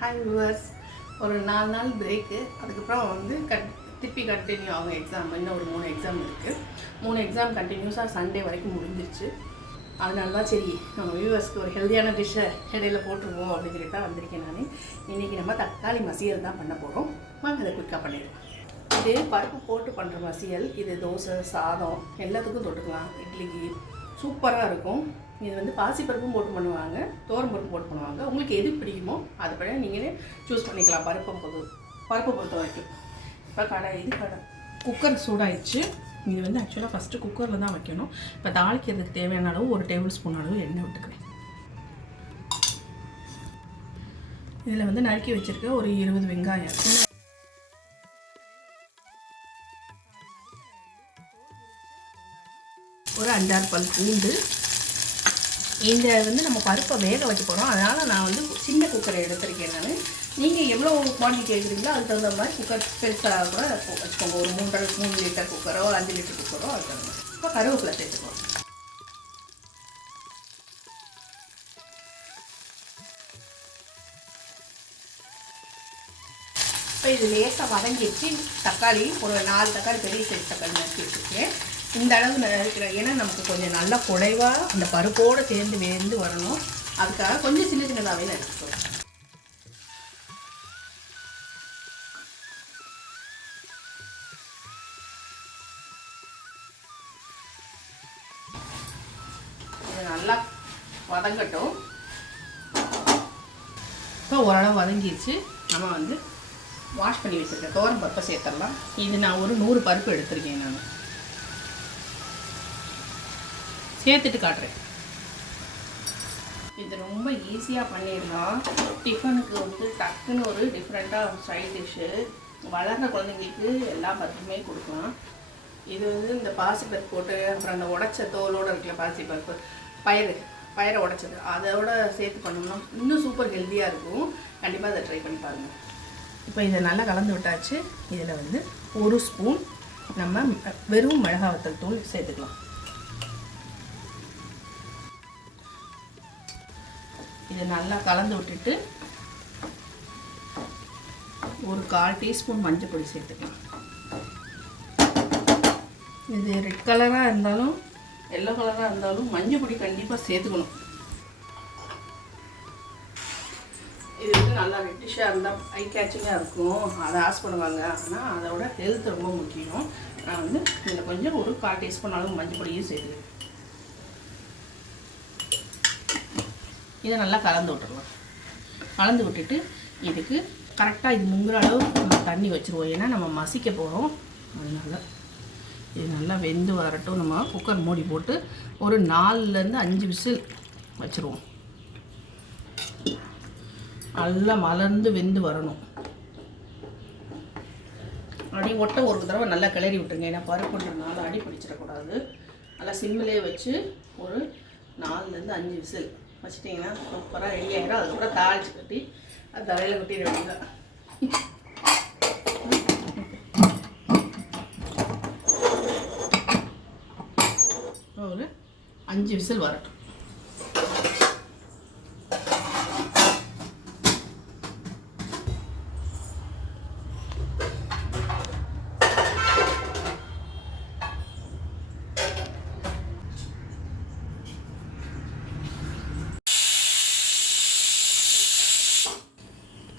Hi viewers. ஒரு 4 நாள் brake, அதுக்கப்புறம் வந்து திருப்பி கண்டினியூ ஆகும் எக்ஸாம். இன்னும் ஒரு 3 எக்ஸாம் இருக்குது. 3 எக்ஸாம் கண்டினியூஸாக சண்டே வரைக்கும் முடிஞ்சிருச்சு. அதனால தான் சரி நம்ம வியூவர்ஸ்க்கு ஒரு ஹெல்த்தியான டிஷ்ஷை இடையில போட்டுருவோம் அப்படின்னு சொல்லிட்டு தான் வந்திருக்கேன் நான். இன்றைக்கி நம்ம தக்காளி மசியல் தான் பண்ண போகிறோம். வாங்க அதை குயிக்காக பண்ணிடுவோம். இது பருப்பு போட்டு பண்ணுற மசியல். இது தோசை, சாதம் எல்லாத்துக்கும் தொட்டுக்கலாம். இட்லிக்கு சூப்பராக இருக்கும். இது வந்து பாசிப்பருப்பும் போட்டு பண்ணுவாங்க, பருப்பு போட்டு பண்ணுவாங்க. உங்களுக்கு எது பிடிக்குமோ அது படி நீங்களே சூஸ் பண்ணிக்கலாம். பருப்பை பொறுத்த வரைக்கும். இப்போ குக்கர் சூடாயிடுச்சு. இது வந்து ஆக்சுவலாக ஃபஸ்ட்டு குக்கரில் தான் வைக்கணும். இப்போ தாளிக்கிறதுக்கு தேவையான அளவு 1 டேபிள் ஸ்பூன் அளவு எண்ணெய் விட்டுக்கிறேன். இதில் வந்து நறுக்கி வச்சுருக்க ஒரு 20 வெங்காயம், ஒரு 5-6 பல் பூண்டு. இந்த வந்து நம்ம பருப்பை வேக வைக்க போகிறோம். அதனால் நான் வந்து சின்ன குக்கரை எடுத்திருக்கேன் நான். நீங்கள் எவ்வளோ குவான்டிட்டி கேட்குறீங்களோ அதுக்கு தகுந்த மாதிரி குக்கர் பெருசாக கூட வச்சுக்கோங்க. ஒரு 3 லிட்டர் குக்கரோ 5 லிட்டர் குக்கரோ அதுக்கு தகுந்த மாதிரி. இப்போ கருவேப்பிலை சேர்த்துக்கோங்க. இப்போ இது லேசாக வதங்கிடுச்சு. தக்காளி ஒரு 4 தக்காளி, பெரிய சைஸ் தக்காளி நறுக்கி வச்சுருக்கேன். இந்த அளவு நறுக்கிறேன். ஏன்னா நமக்கு கொஞ்சம் நல்லா குழைவாக அந்த பருப்போடு சேர்ந்து வேந்து வரணும். அதுக்காக கொஞ்சம் சின்னதாகவே நறுக்கிறோம். இது நல்லா வதங்கட்டும். இப்போ ஓரளவு வதங்கிடுச்சு. நம்ம வந்து வாஷ் பண்ணி வச்சுருக்கேன் துவரம் பருப்பை சேர்த்துடலாம். இது நான் ஒரு 100 பருப்பு எடுத்திருக்கேன். நான் சேர்த்துட்டு காட்டுறேன். இது ரொம்ப ஈஸியாக பண்ணிடலாம். டிஃபனுக்கு வந்து டக்குன்னு ஒரு டிஃப்ரெண்ட்டாக சைட் டிஷ்ஷு. வளர்கிற குழந்தைங்களுக்கு எல்லா பருப்புமே கொடுக்கலாம். இது வந்து இந்த பாசிப்பருப்பு போட்டு, அப்புறம் அந்த உடச்ச தோலோடு இருக்கல பாசிப்பருப்பு, பயிரை உடச்சது அதோட சேர்த்து பண்ணோம்னா இன்னும் சூப்பர் ஹெல்த்தியாக இருக்கும். கண்டிப்பாக அதை ட்ரை பண்ணி பாருங்கள். இப்போ இதை நல்லா கலந்து விட்டாச்சு. இதில் வந்து 1 ஸ்பூன் நம்ம வெறும் மிளகாய் வத்தல் தூள் சேர்த்துக்கலாம். இதை நல்லா கலந்து விட்டுட்டு ஒரு 1/4 டீஸ்பூன் மஞ்சள் பொடி சேர்த்துக்கலாம். இது ரெட் கலராக இருந்தாலும் எல்லோ கலராக இருந்தாலும் மஞ்சள் பொடி கண்டிப்பாக சேர்த்துக்கணும். இது வந்து நல்லா ரெட்டிஷாக இருந்தால் ஐ கேட்சிங்காக இருக்கும். அதை ஆசைப்படுவாங்க. ஆனால் அதோட ஹெல்த் ரொம்ப முக்கியம். நான் வந்து இதில் கொஞ்சம் ஒரு 1/4 டீஸ்பூன் அளவு மஞ்சள் பொடியும் சேர்த்துக்கிறேன். இதை நல்லா கலந்து விட்டுருவோம். கலந்து விட்டுட்டு இதுக்கு கரெக்டாக இது முங்குற அளவு நம்ம தண்ணி வச்சுருவோம். ஏன்னா நம்ம மசிக்க போகிறோம். அதனால் இது நல்லா வெந்து வரட்டும். நம்ம குக்கர் மூடி போட்டு ஒரு 4லேருந்து 5 விசில் வச்சுருவோம். நல்லா மலர்ந்து வெந்து வரணும். அடி ஒட்ட ஒரு தடவை நல்லா கிளறி விட்டுருங்க. ஏன்னா பருப்புன்றதுனால அடி பிடிச்சிடக்கூடாது. நல்லா சிம்மிலே வச்சு ஒரு 4லேருந்து 5 விசில் வச்சுட்டிங்கன்னா சூப்பராக ரெடி ஆகிடும். அதுக்கப்புறம் தாளிச்சு கட்டி அது தலையில் கொட்டிடுவாங்க. ஒரு 5 விசில் வரட்டும்.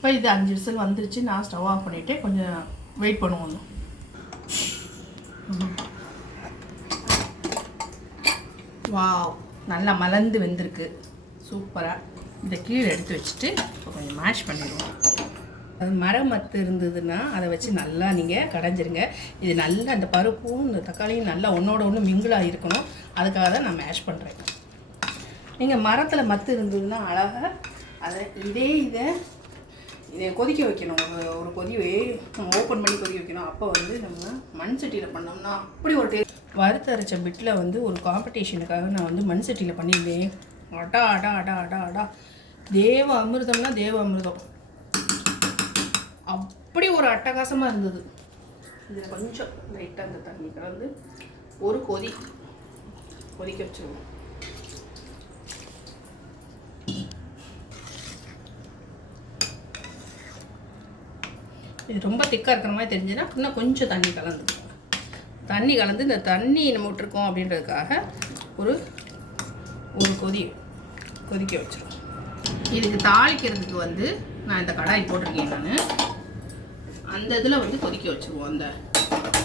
இப்போ இது 5 விசில் வந்துருச்சு. நான் ஸ்டவ் ஆஃப் பண்ணிவிட்டு கொஞ்சம் வெயிட் பண்ணுவோம். வாவ், நல்லா மலர்ந்து வெந்திருக்கு சூப்பராக. இதை கீழே எடுத்து வச்சுட்டு இப்போ கொஞ்சம் மேஷ் பண்ணிடுவோம். அது மரமத்து இருந்ததுன்னா அதை வச்சு நல்லா நீங்கள் கடைஞ்சிருங்க. இது நல்லா அந்த பருப்பும் இந்த தக்காளியும் நல்லா ஒன்றோட ஒன்று மிங்கிளாக இருக்கணும். அதுக்காக தான் நான் மேஷ் பண்ணுறேன். நீங்கள் மரத்தில் மத்து இருந்ததுன்னா அழகாக அதை இதை கொதிக்க வைக்கணும். ஒரு கொதி ஓப்பன் பண்ணி கொதிக்க வைக்கணும். அப்போ வந்து நம்ம மண் சட்டியில் பண்ணோம்னா அப்படி ஒரு டேஸ்ட். வறுத்து அரைச்ச பிட்டில் வந்து ஒரு காம்படிஷனுக்காக நான் வந்து மண் சட்டியில் பண்ணியிருந்தேன். அடா அடா அடா அடா அடா தேவ அமிர்தம்னா தேவ அமிர்தம். அப்படி ஒரு அட்டகாசமாக இருந்தது. இதில் கொஞ்சம் லைட்டாக அந்த தண்ணி கலந்து ஒரு கொதிக்க வச்சுருவோம். இது ரொம்ப திக்காக இருக்கிற மாதிரி தெரிஞ்சுன்னா இன்னும் கொஞ்சம் தண்ணி கலந்துக்கோங்க. தண்ணி கலந்து இந்த தண்ணி நம்ம விட்டுருக்கோம் அப்படின்றதுக்காக ஒரு கொதிக்க வச்சிடும். இதுக்கு தாளிக்கிறதுக்கு வந்து நான் இந்த கடாய் போட்டிருக்கேன். நான் அந்த இதில் வந்து கொதிக்க வச்சுருவோம். அந்த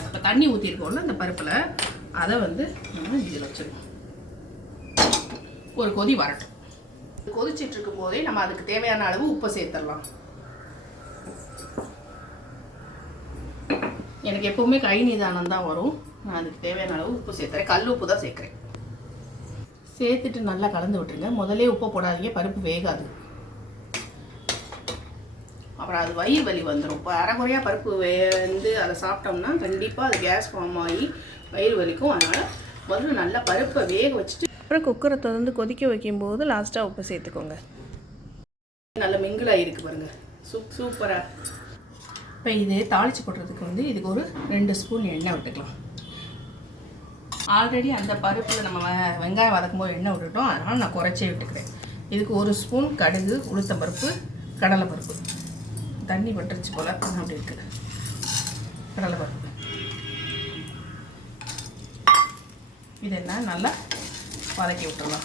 இப்போ தண்ணி ஊற்றிருக்கோம்ல அந்த பருப்பில், அதை வந்து நம்ம இதில் வச்சுருவோம். ஒரு கொதி வரட்டும். கொதிச்சிட்டு இருக்கும் போதே நம்ம அதுக்கு தேவையான அளவு உப்பை சேர்த்துடலாம். எனக்கு எப்பவுமே கை நிதானம் தான் வரும். நான் அதுக்கு தேவையான அளவு உப்பு சேர்த்துறேன். கல் உப்பு தான் சேர்க்குறேன். சேர்த்துட்டு நல்லா கலந்து விட்டுருங்க. முதலே உப்பை போடாதீங்க, பருப்பு வேகாது. அப்புறம் அது வயிறு வலி வந்துடும். இப்போ அரைக்குறையாக பருப்பு வந்து அதை சாப்பிட்டோம்னா கண்டிப்பாக அது கேஸ் ஃபார்ம் ஆகி வயிறு வலிக்கும். அதனால் முதல்ல நல்லா பருப்பை வேக வச்சுட்டு அப்புறம் குக்கரை திறந்து கொதிக்க வைக்கும்போது லாஸ்ட்டாக உப்பு சேர்த்துக்கோங்க. நல்ல மிங்கிளாக இருக்குது பாருங்கள், சூப்பராக. இப்போ இது தாளித்து போடுறதுக்கு வந்து இதுக்கு ஒரு 2 ஸ்பூன் எண்ணெய் விட்டுக்கலாம். ஆல்ரெடி அந்த பருப்பில் நம்ம வெங்காயம் வதக்கும் போது எண்ணெய் விட்டுட்டோம், அதனால் நான் குறைச்சே விட்டுக்கிறேன். இதுக்கு 1 ஸ்பூன் கடுகு, உளுத்தம்பருப்பு, கடலைப்பருப்பு. தண்ணி பட்டுருச்சு போல் அப்படி இருக்குது. கடலைப்பருப்பு இதெல்லாம் நல்லா வதக்கி விட்டுடலாம்.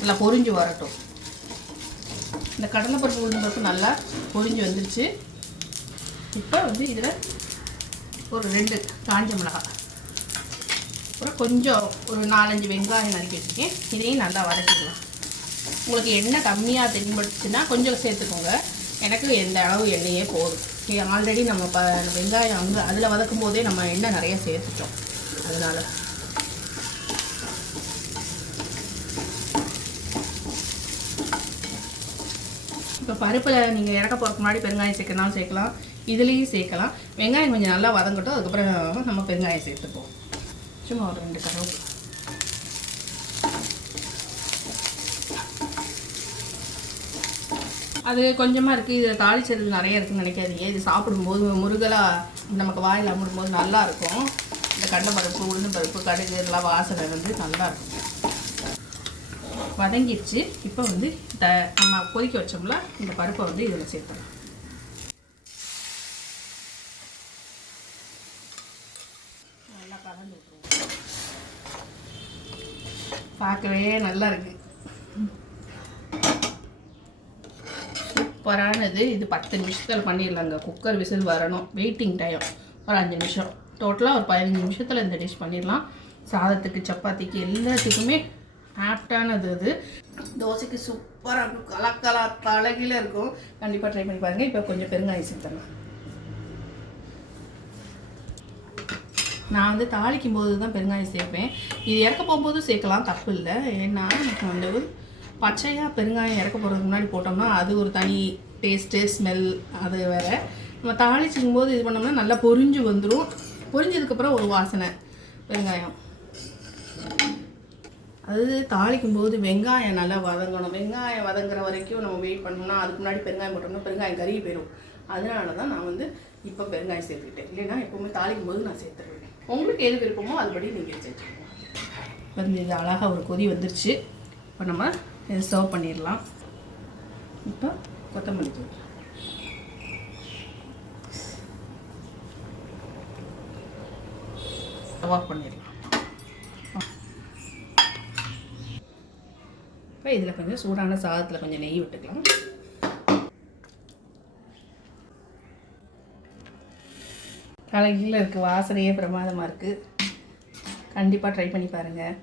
நல்லா பொரிஞ்சு வரட்டும். இந்த கடலைப்பருப்பு உளுந்தம்பருப்பு நல்லா பொரிஞ்சு வந்துருச்சு. இப்போ வந்து இதில் ஒரு 2 காஞ்ச மிளகாய், அப்புறம் கொஞ்சம் ஒரு 4-5 வெங்காயம் நறுக்கி வச்சுருக்கேன். இதையும் நல்லா வதக்கிக்கலாம். உங்களுக்கு எண்ணெய் கம்மியாக தென்பட்டுச்சுன்னா கொஞ்சம் சேர்த்துக்கோங்க. எனக்கு எந்த அளவு எண்ணெயே போதும். ஆல்ரெடி நம்ம வெங்காயம் அங்கே அதில் வதக்கும் போதே நம்ம எண்ணெய் நிறைய சேர்த்துட்டோம். அதனால் இப்போ பருப்பில் நீங்கள் இறக்க போகிறதுக்கு முன்னாடி பெருங்காயம் சேர்க்கணும் சேர்க்கலாம், இதுலேயும் சேர்க்கலாம். வெங்காயம் கொஞ்சம் நல்லா வதங்கட்டும், அதுக்கப்புறம் நம்ம பெருங்காயம் சேர்த்துப்போம். சும்மா ஒரு 2 கருவேப்பிலை. அது கொஞ்சமாக இருக்குது, இதில் தாளிச்சது நிறைய இருக்குதுன்னு நினைக்காதீங்க. இது சாப்பிடும்போது முருகலாக நமக்கு வாயில் அமுடும்போது நல்லாயிருக்கும். இந்த கடலைப்பருப்பு, உளுந்தம்பருப்பு, கடுகு இதெல்லாம் வாசனை வந்து நல்லாயிருக்கும். வதங்கிடுச்சு. இப்போ வந்து நம்ம கொதிக்க வச்சோம்ல இந்த பருப்பை வந்து இதில் சேர்த்துடலாம். நல்லா கலந்து விட்டுருவோம். பார்க்கவே நல்லா இருக்குது, சூப்பரானது. இது 10 நிமிஷத்தில் பண்ணிடலாங்க. குக்கர் விசில் வரணும், வெயிட்டிங் டைம் ஒரு 5 நிமிஷம். டோட்டலாக ஒரு 15 நிமிஷத்தில் இந்த டிஷ் பண்ணிடலாம். சாதத்துக்கு, சப்பாத்திக்கு, எல்லாத்துக்குமே ஆப்டானது. அது தோசைக்கு சூப்பராக இருக்கும், கலகில இருக்கும். கண்டிப்பாக ட்ரை பண்ணி பாருங்கள். இப்போ கொஞ்சம் பெருங்காயம் சேர்த்துடலாம். நான் வந்து தாளிக்கும் போது தான் பெருங்காயம் சேர்ப்பேன். இது இறக்க போகும்போது சேர்க்கலாம், தப்பு இல்லை. ஏன்னா நம்ம வந்து பச்சையாக பெருங்காயம் இறக்க போகிறதுக்கு முன்னாடி போட்டோம்னா அது ஒரு தனி டேஸ்ட்டு, ஸ்மெல், அது வேறு. நம்ம தாளிச்சிக்கும் போது இது பண்ணோம்னா நல்லா பொரிஞ்சு வந்துடும். பொரிஞ்சதுக்கப்புறம் ஒரு வாசனை வெங்காயம். அது தாளிக்கும் போது வெங்காயம் நல்லா வதங்கணும். வெங்காயம் வதங்குற வரைக்கும் நம்ம வெயிட் பண்ணோம்னா அதுக்கு முன்னாடி பெருங்காயம் போட்டோம்னா பெருங்காயம் கருகி போயிடும். அதனால தான் நான் வந்து இப்போ பெருங்காயம் சேர்த்துக்கிட்டேன். இல்லைன்னா எப்போவுமே தாளிக்கும் போது நான் சேர்த்துருவேன். உங்களுக்கு எது விருப்பமோ அதுபடி நீங்கள் சேர்த்துக்கோங்க. வந்து இது அழகாக ஒரு கொதி வந்துருச்சு. இப்போ நம்ம இதை சர்வ் பண்ணிடலாம். இப்போ கொத்தமல்லி தூள் ஆஃப் பண்ணிடலாம். இப்போ இதில் கொஞ்சம் சூடான சாதத்தில் கொஞ்சம் நெய் விட்டுக்கலாம். தலைகீழ இருக்குது, வாசனையே பிரமாதமாக இருக்குது. கண்டிப்பாக ட்ரை பண்ணி பாருங்கள்.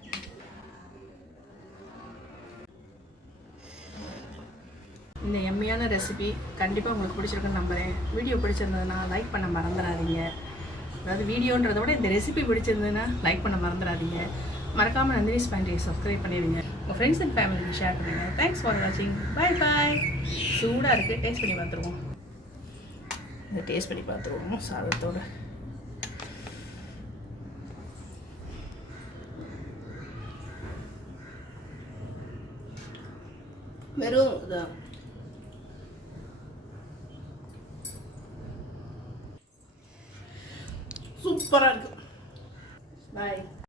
இந்த எம்மியான ரெசிபி கண்டிப்பாக உங்களுக்கு பிடிச்சிருக்குன்னு நம்புகிறேன். வீடியோ பிடிச்சிருந்ததுன்னா லைக் பண்ண மறந்துடாதீங்க. அதாவது வீடியோன்றதை விட இந்த ரெசிபி பிடிச்சிருந்ததுன்னா லைக் பண்ண மறந்துடாதீங்க. மறக்காமல் நந்தினிஸ் பேண்ட்ரியை சப்ஸ்கிரைப் பண்ணிடுங்க. உங்கள் ஃப்ரெண்ட்ஸ் அண்ட் ஃபேமிலிக்கு ஷேர் பண்ணுங்கள். தேங்க்ஸ் ஃபார் வாட்சிங். பாய் பாய். சூடாக இருக்குது, டேஸ்ட் பண்ணி பார்த்துருவோம். இதை டேஸ்ட் பண்ணி பார்த்துருவோம் சாதத்தோடு. வெறும் இதான் சூப்பராக இருக்குது.